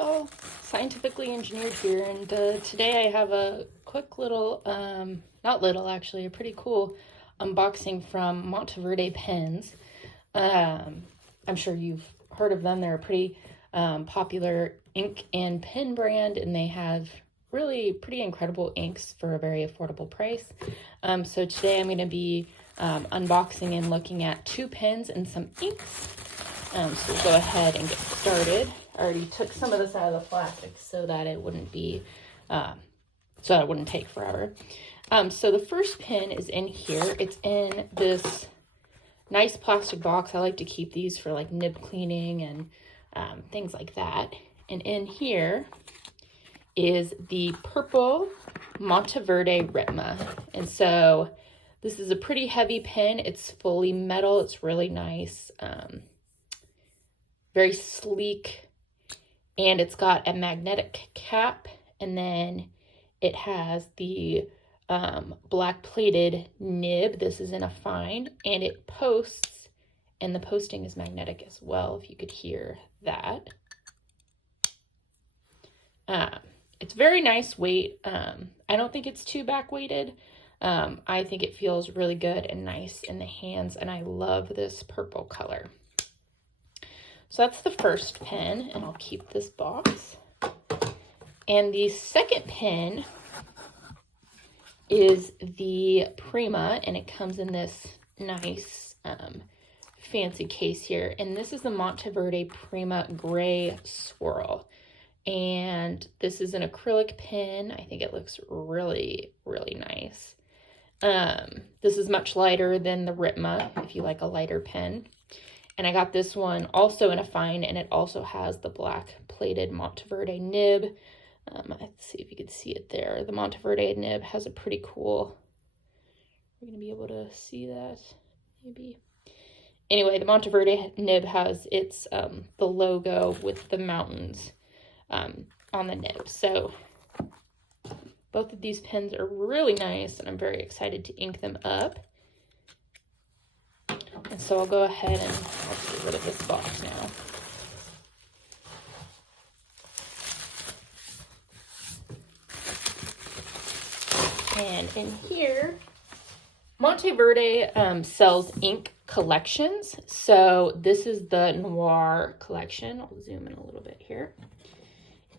all scientifically engineered here, and today I have a quick little, not little actually, a pretty cool unboxing from Monteverde pens. I'm sure you've heard of them. They're a pretty popular ink and pen brand, and they have really pretty incredible inks for a very affordable price. So today I'm going to be unboxing and looking at 2 pens and some inks. So we'll go ahead and get started. I already took some of this out of the plastic so that it wouldn't be, so that it wouldn't take forever. So the first pen is in here. It's in this nice plastic box. I like to keep these for like nib cleaning and things like that. And in here is the purple Monteverde Ritma. And so this is a pretty heavy pen. It's fully metal. It's really nice. Very sleek, and it's got a magnetic cap, and then it has the black plated nib. This is in a fine, and it posts, and the posting is magnetic as well, if you could hear that. It's very nice weight. I don't think it's too back weighted. I think it feels really good and nice in the hands, and I love this purple color. So that's the first pen, and I'll keep this box. And the second pen is the Prima, and it comes in this nice fancy case here. And this is the Monteverde Prima Gray Swirl. And this is an acrylic pen. I think it looks really, really nice. This is much lighter than the Ritma, if you like a lighter pen. And I got this one also in a fine, and it also has the black plated Monteverde nib. Let's see if you can see it there. The Monteverde nib has a pretty cool, we're going to be able to see that, maybe. Anyway, the Monteverde nib has its, the logo with the mountains on the nib. So both of these pens are really nice, and I'm very excited to ink them up. And so I'll go ahead and I'll get rid of this box now. And in here, Monteverde sells ink collections. So this is the Noir collection. I'll zoom in a little bit here.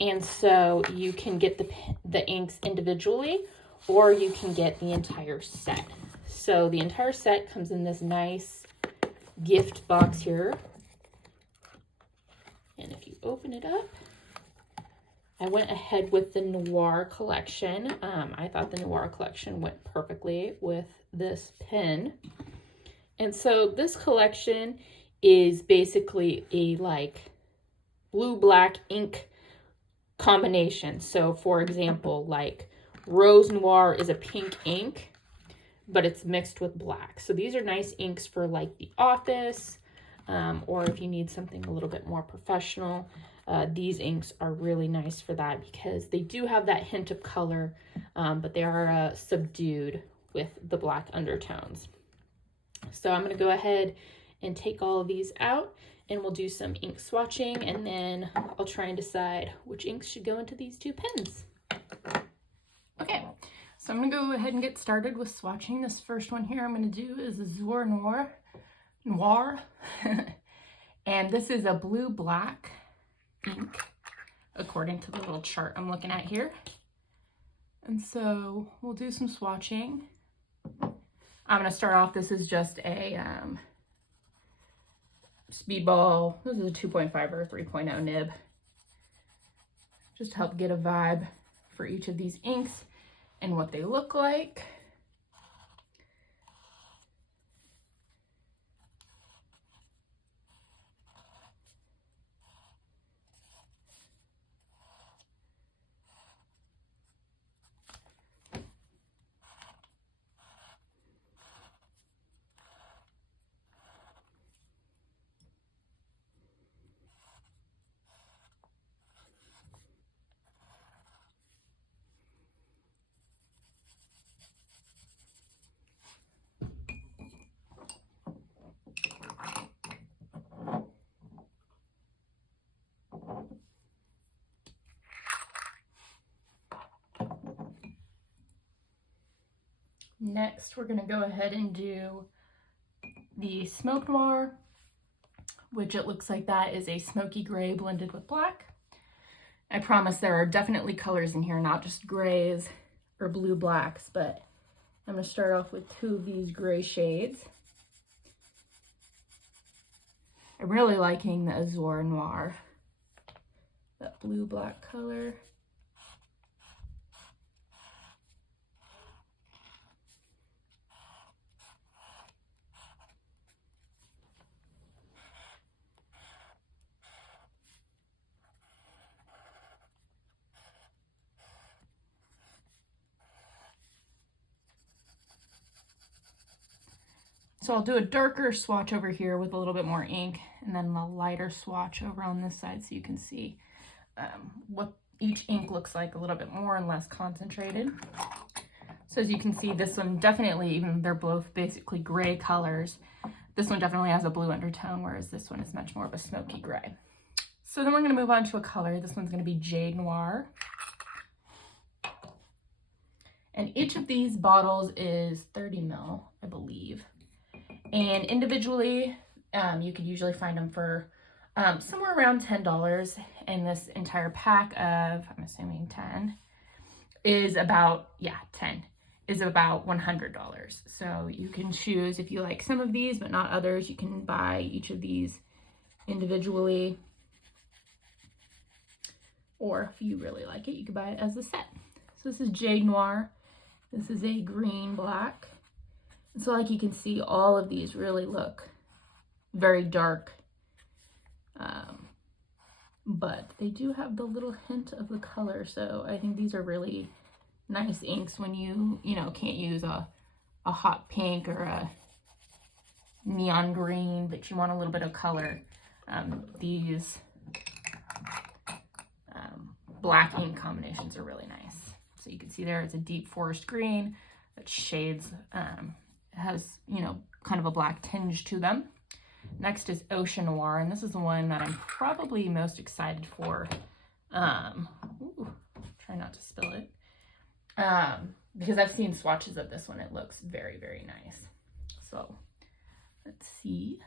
And so you can get the inks individually, or you can get the entire set. So the entire set comes in this nice gift box here. And if you open it up, I went ahead with the Noir collection. I thought the Noir collection went perfectly with this pen. And so this collection is basically a like blue-black ink combination. So for example, like Rose Noir is a pink ink, but it's mixed with black. So these are nice inks for like the office, or if you need something a little bit more professional. These inks are really nice for that because they do have that hint of color, but they are subdued with the black undertones. So I'm gonna go ahead and take all of these out, and we'll do some ink swatching, and then I'll try and decide which inks should go into these 2 pens. Okay. So I'm going to go ahead and get started with swatching. This first one here I'm going to do is a Azure Noir. And this is a blue-black ink, according to the little chart I'm looking at here. And so we'll do some swatching. I'm going to start off, this is just a Speedball. This is a 2.5 or a 3.0 nib. Just to help get a vibe for each of these inks and what they look like. Next, we're gonna go ahead and do the Smoke Noir, which it looks like that is a smoky gray blended with black. I promise there are definitely colors in here, not just grays or blue blacks, but I'm gonna start off with 2 of these gray shades. I'm really liking the Azure Noir, that blue black color. So I'll do a darker swatch over here with a little bit more ink, and then a lighter swatch over on this side so you can see what each ink looks like a little bit more and less concentrated. So as you can see, this one definitely, even they're both basically gray colors, this one definitely has a blue undertone, whereas this one is much more of a smoky gray. So then we're going to move on to a color. This one's going to be Jade Noir. And each of these bottles is 30 ml, I believe. And individually, you could usually find them for somewhere around $10. And this entire pack of, I'm assuming 10, is about, yeah, 10, is about $100. So you can choose if you like some of these, but not others. You can buy each of these individually. Or if you really like it, you can buy it as a set. So this is Jade Noir. This is a green black. So like you can see, all of these really look very dark, but they do have the little hint of the color. So I think these are really nice inks when you can't use a hot pink or a neon green, but you want a little bit of color. These black ink combinations are really nice. So you can see there, it's a deep forest green that shades, has, kind of a black tinge to them. Next is Ocean Noir, and this is the one that I'm probably most excited for. Try not to spill it. Because I've seen swatches of this one. It looks very, very nice. So let's see.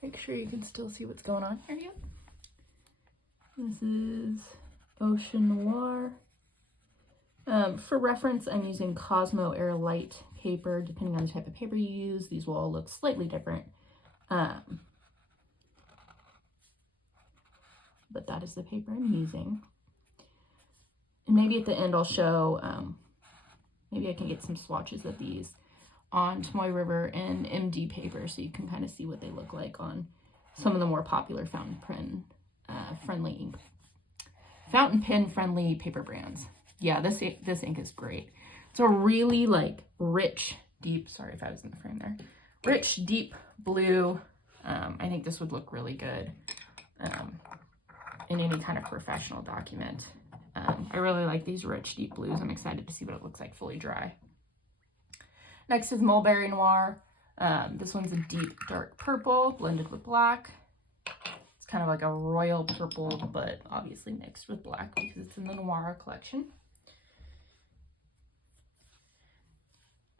Make sure you can still see what's going on. Here you go. This is Ocean Noir. For reference, I'm using Cosmo Air Light paper. Depending on the type of paper you use, these will all look slightly different. But that is the paper I'm using. And maybe at the end I'll show, maybe I can get some swatches of these on Tomoe River and MD paper so you can kind of see what they look like on some of the more popular fountain pen friendly paper brands. Yeah, this ink is great. It's a really rich, deep, sorry if I was in the frame there, rich, deep blue. I think this would look really good in any kind of professional document. I really like these rich, deep blues. I'm excited to see what it looks like fully dry. Next is Mulberry Noir. This one's a deep, dark purple blended with black. It's kind of like a royal purple, but obviously mixed with black because it's in the Noir collection.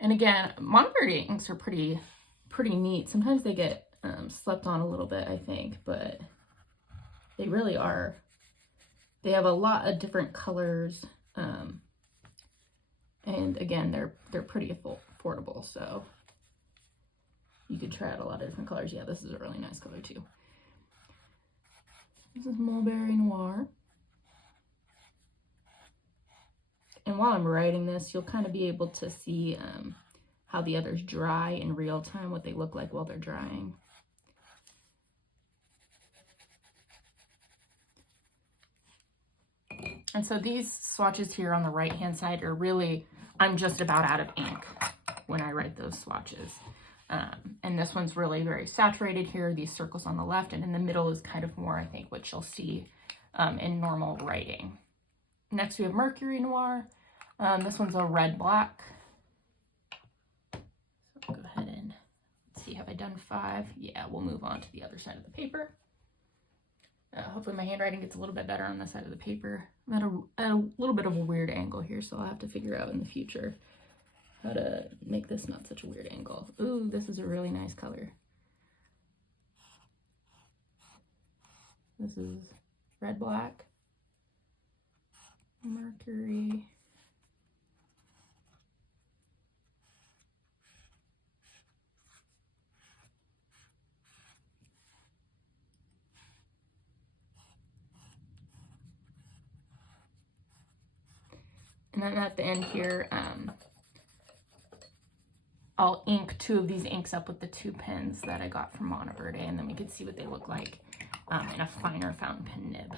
And again, Monteverde inks are pretty neat. Sometimes they get slept on a little bit, I think, but they really are. They have a lot of different colors, and again, they're pretty affordable, so you could try out a lot of different colors. Yeah, this is a really nice color too. This is Mulberry Noir. And while I'm writing this, you'll kind of be able to see how the others dry in real time, what they look like while they're drying. And so these swatches here on the right-hand side are really, I'm just about out of ink when I write those swatches. And this one's really very saturated here, these circles on the left, and in the middle is kind of more, I think, what you'll see in normal writing. Next we have Mercury Noir. This one's a red-black. So I'll go ahead and see, have I done 5? Yeah, we'll move on to the other side of the paper. Hopefully my handwriting gets a little bit better on this side of the paper. I'm at a little bit of a weird angle here, so I'll have to figure out in the future how to make this not such a weird angle. Ooh, this is a really nice color. This is red, black, Mercury. And then at the end here, I'll ink 2 of these inks up with the 2 pens that I got from Monteverde, and then we can see what they look like in a finer fountain pen nib.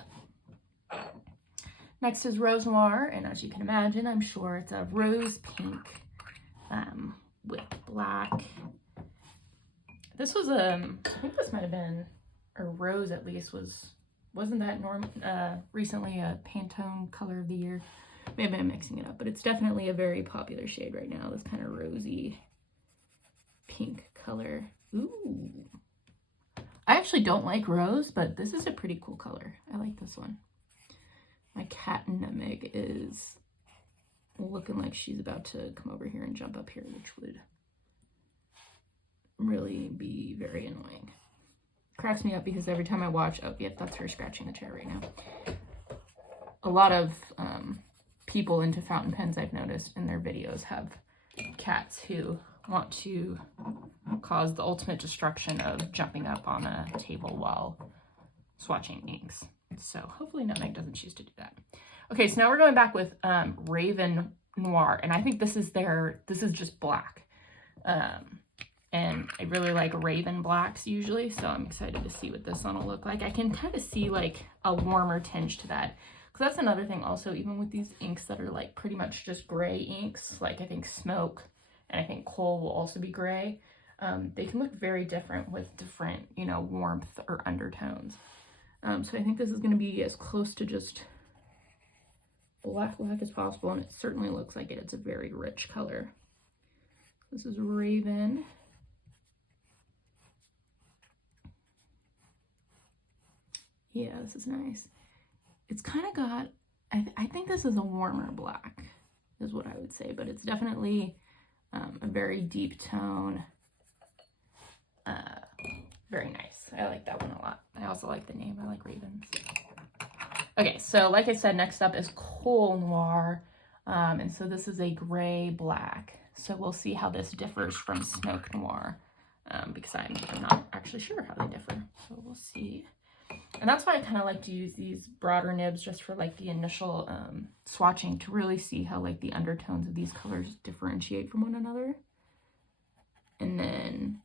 Next is Rose Noir, and as you can imagine, I'm sure it's a rose pink with black. This was I think this might have been, or rose at least wasn't that recently a Pantone color of the year? Maybe I'm mixing it up, but it's definitely a very popular shade right now, this kind of rosy pink color. Ooh. I actually don't like rose, but this is a pretty cool color. I like this one. My cat Nemig is looking like she's about to come over here and jump up here, which would really be very annoying. Cracks me up because every time I watch, oh, yep, that's her scratching the chair right now. A lot of people into fountain pens I've noticed in their videos have cats who want to cause the ultimate destruction of jumping up on a table while swatching inks. So hopefully Nutmeg doesn't choose to do that. Okay, so now we're going back with Raven Noir, and I think this is just black. And I really like Raven blacks usually, so I'm excited to see what this one will look like. I can kind of see like a warmer tinge to that. Because that's another thing also, even with these inks that are like pretty much just gray inks, like I think Smoke and I think Coal will also be gray. They can look very different with different, you know, warmth or undertones. So I think this is going to be as close to just black as possible, and it certainly looks like it. It's a very rich color. This is Raven. Yeah, this is nice. It's kind of got, I think this is a warmer black, is what I would say, but it's definitely a very deep tone. Very nice. I like that one a lot. I also like the name. I like Ravens. Okay, so like I said, next up is Coal Noir. And so this is a gray black. So we'll see how this differs from Smoke Noir, because I'm not actually sure how they differ. So we'll see. And that's why I kind of like to use these broader nibs just for like the initial swatching to really see how like the undertones of these colors differentiate from one another. And then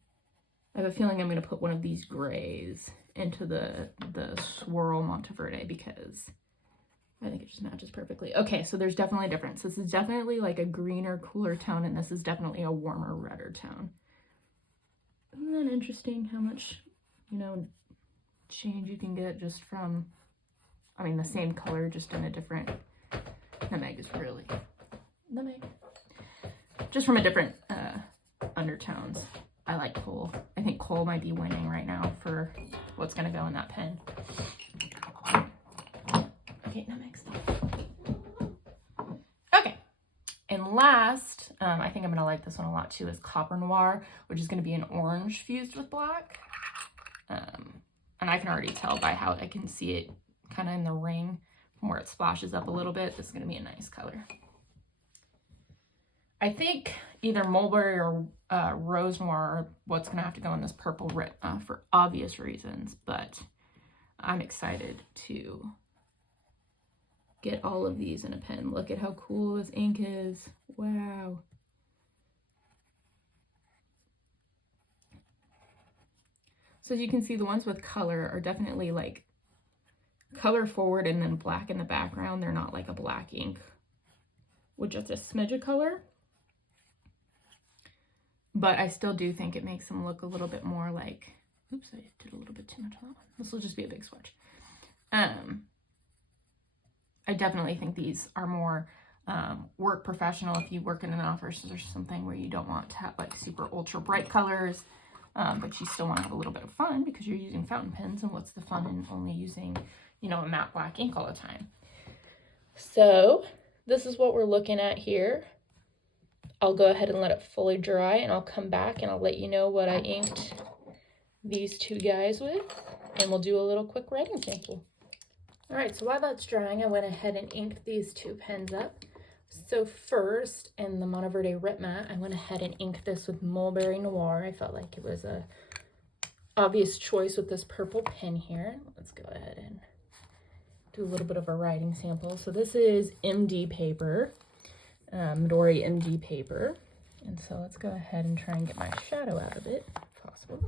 I have a feeling I'm going to put one of these grays into the swirl Monteverde because I think it just matches perfectly. Okay, so there's definitely a difference. This is definitely like a greener, cooler tone, and this is definitely a warmer, redder tone. Isn't that interesting how much, you know, change you can get just from, I mean, the same color, just in a different, Nemeg is really, Nemeg, just from a different undertones. I like Coal. I think Coal might be winning right now for what's going to go in that pen. Okay, Nemeg, stop. Okay, and last, I think I'm going to like this one a lot too, is Copper Noir, which is going to be an orange fused with black. And I can already tell by how I can see it kind of in the ring from where it splashes up a little bit. This is going to be a nice color. I think either Mulberry or Rose Noir are what's going to have to go in this purple Ritma for obvious reasons, but I'm excited to get all of these in a pen. Look at how cool this ink is. Wow. So as you can see, the ones with color are definitely like color forward and then black in the background. They're not like a black ink with just a smidge of color. But I still do think it makes them look a little bit more like, oops, I did a little bit too much on that one. This will just be a big swatch. I definitely think these are more work professional if you work in an office or something where you don't want to have like super ultra bright colors. But you still want to have a little bit of fun because you're using fountain pens, and what's the fun in only using, you know, a matte black ink all the time. So this is what we're looking at here. I'll go ahead and let it fully dry, and I'll come back and I'll let you know what I inked these two guys with, and we'll do a little quick writing sample. All right, so while that's drying, I went ahead and inked these two pens up. So first, in the Monteverde Ritma, I went ahead and inked this with Monteverde Noir. I felt like it was a obvious choice with this purple pen here. Let's go ahead and do a little bit of a writing sample. So this is MD paper, Midori MD paper. And so let's go ahead and try and get my shadow out of it, if possible.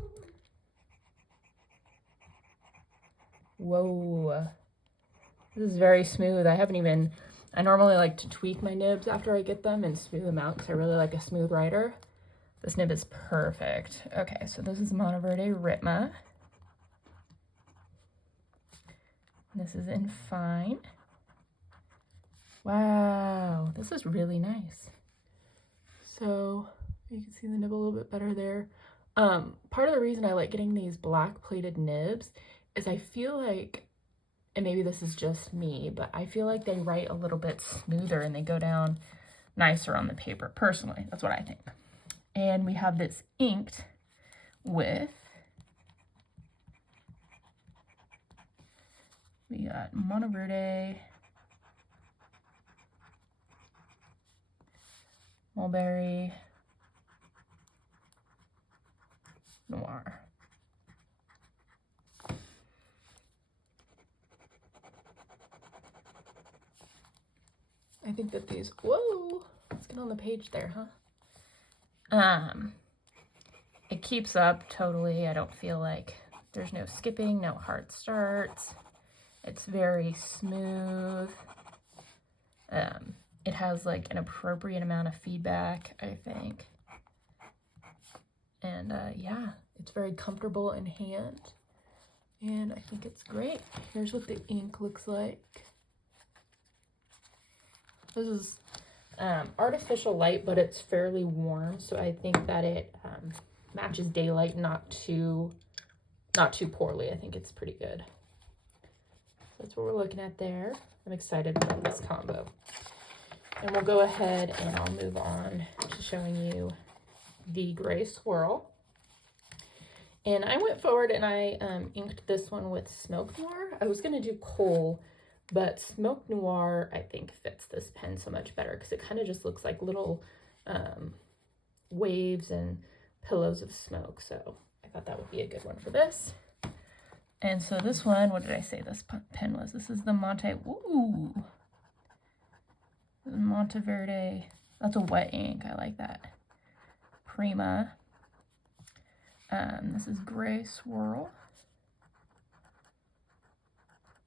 Whoa. This is very smooth. I normally like to tweak my nibs after I get them and smooth them out because I really like a smooth writer. This nib is perfect. Okay, so this is Monteverde Ritma. This is in fine. Wow, this is really nice. So you can see the nib a little bit better there. Part of the reason I like getting these black plated nibs is I feel like, and maybe this is just me, but I feel like they write a little bit smoother and they go down nicer on the paper. Personally, that's what I think. And we have this inked with, we got Monteverde, Mulberry, Noir. I think that these, whoa, let's get on the page there, huh? It keeps up totally. I don't feel like there's no skipping, no hard starts. It's very smooth. It has like an appropriate amount of feedback, I think. And yeah, it's very comfortable in hand. And I think it's great. Here's what the ink looks like. This is artificial light, but it's fairly warm, so I think that it matches daylight not too poorly. I think it's pretty good. That's what we're looking at there. I'm excited about this combo. And we'll go ahead and I'll move on to showing you the gray swirl. And I went forward and I inked this one with Smoke Noir. I was going to do coal, but Smoke Noir, I think, fits this pen so much better because it kind of just looks like little waves and pillows of smoke. So I thought that would be a good one for this. And so this one, what did I say this pen was? This is the Monteverde. That's a wet ink. I like that. Prima. This is Gray Swirl.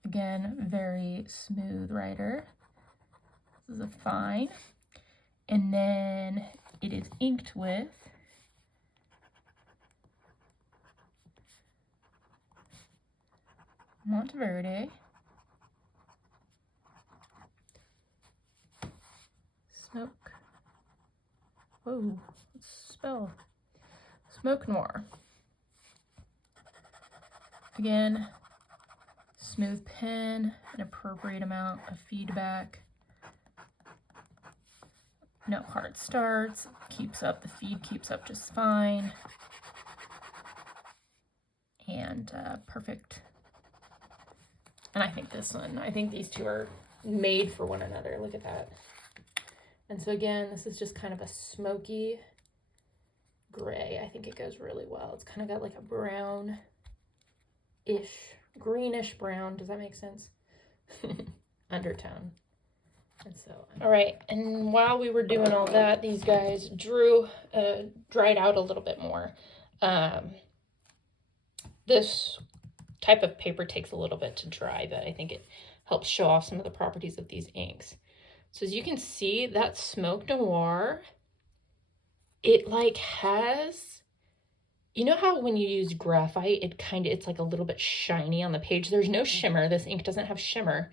Again, very smooth writer. This is a fine. And then it is inked with Monteverde, Smoke, whoa, let's spell, Smoke Noir. Again, smooth pen, an appropriate amount of feedback, no hard starts, keeps up, the feed keeps up just fine, and perfect. And I think this one, I think these two are made for one another. Look at that. And so again, this is just kind of a smoky gray. I think it goes really well. It's kind of got like a brownish, greenish brown. Does that make sense? Undertone. And so, all right. And while we were doing all that, these guys dried out a little bit more. This type of paper takes a little bit to dry, but I think it helps show off some of the properties of these inks. So as you can see, that Smoke Noir, it like has, you know how when you use graphite, it's like a little bit shiny on the page. There's no shimmer. This ink doesn't have shimmer,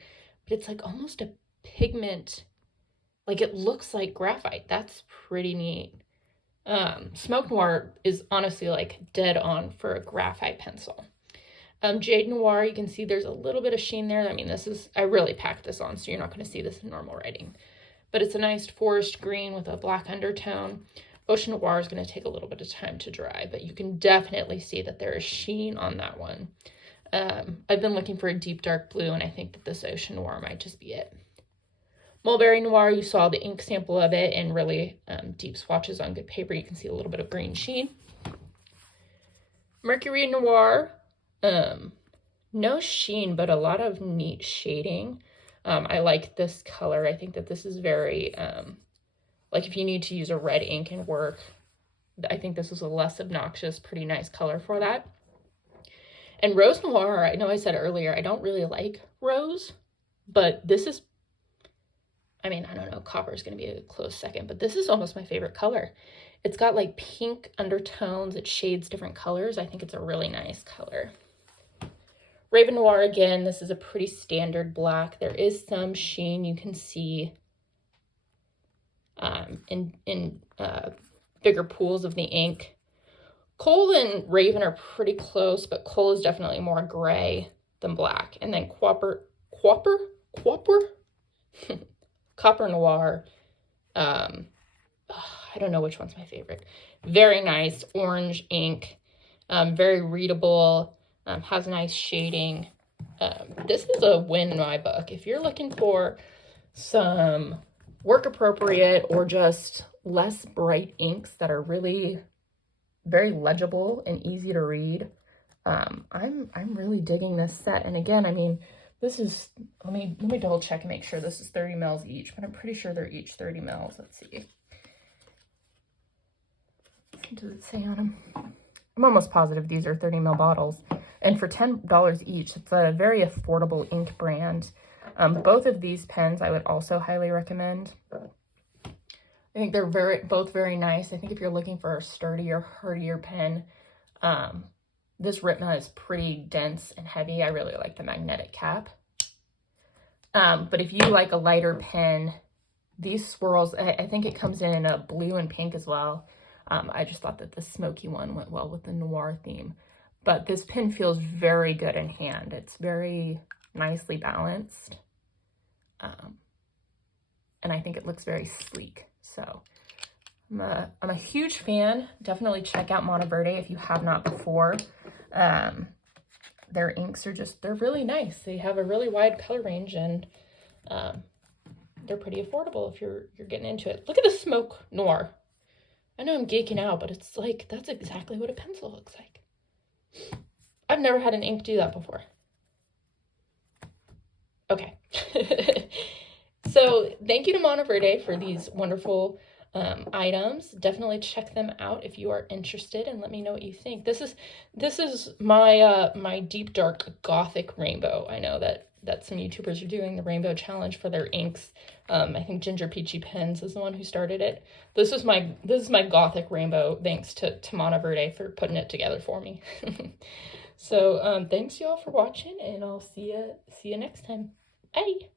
but it's like almost a pigment, like it looks like graphite. That's pretty neat. Smoke Noir is honestly like dead on for a graphite pencil. Jade Noir, you can see there's a little bit of sheen there. I mean, I really packed this on, so you're not going to see this in normal writing. but it's a nice forest green with a black undertone. Ocean Noir is going to take a little bit of time to dry, but you can definitely see that there is sheen on that one. I've been looking for a deep dark blue, and I think that this Ocean Noir might just be it. Mulberry Noir, you saw the ink sample of it, and really deep swatches on good paper. You can see a little bit of green sheen. Mercury Noir, no sheen, but a lot of neat shading. I like this color. I think that this is very, like if you need to use a red ink and work, I think this is a less obnoxious, pretty nice color for that. And Rose Noir, I know I said earlier, I don't really like rose, but this is, I mean, I don't know, copper is going to be a close second, but this is almost my favorite color. It's got like pink undertones. It shades different colors. I think it's a really nice color. Raven Noir, again, this is a pretty standard black. There is some sheen you can see in bigger pools of the ink. Coal and Raven are pretty close, but Coal is definitely more gray than black. And then Copper Noir, I don't know which one's my favorite. Very nice orange ink, very readable, has nice shading. This is a win in my book. If you're looking for some work appropriate or just less bright inks that are really very legible and easy to read, I'm really digging this set. And again, I mean, this is, let me double check and make sure this is 30 mils each, but I'm pretty sure they're each 30 mils. Let's see. What does it say on them? I'm almost positive these are 30 ml bottles. And for $10 each, it's a very affordable ink brand. Both of these pens I would also highly recommend. I think they're both very nice. I think if you're looking for a sturdier, hardier pen, this Ritma is pretty dense and heavy. I really like the magnetic cap. But if you like a lighter pen, these swirls, I think it comes in a blue and pink as well. I just thought that the smoky one went well with the noir theme. But this pen feels very good in hand. It's very nicely balanced. And I think it looks very sleek. So I'm a huge fan. Definitely check out Monteverde if you have not before. Their inks are just, they're really nice. They have a really wide color range, and they're pretty affordable if you're getting into it. Look at the Smoke Noir. I know I'm geeking out, but it's like, that's exactly what a pencil looks like. I've never had an ink do that before. Okay. So thank you to Monteverde for these wonderful items. Definitely check them out if you are interested, and let me know what you think. This is my my deep dark gothic rainbow. I know that some YouTubers are doing the rainbow challenge for their inks. I think Ginger Peachy Pens is the one who started it. This is my gothic rainbow, thanks to Monteverde for putting it together for me. So thanks y'all for watching, and I'll see you next time. Bye.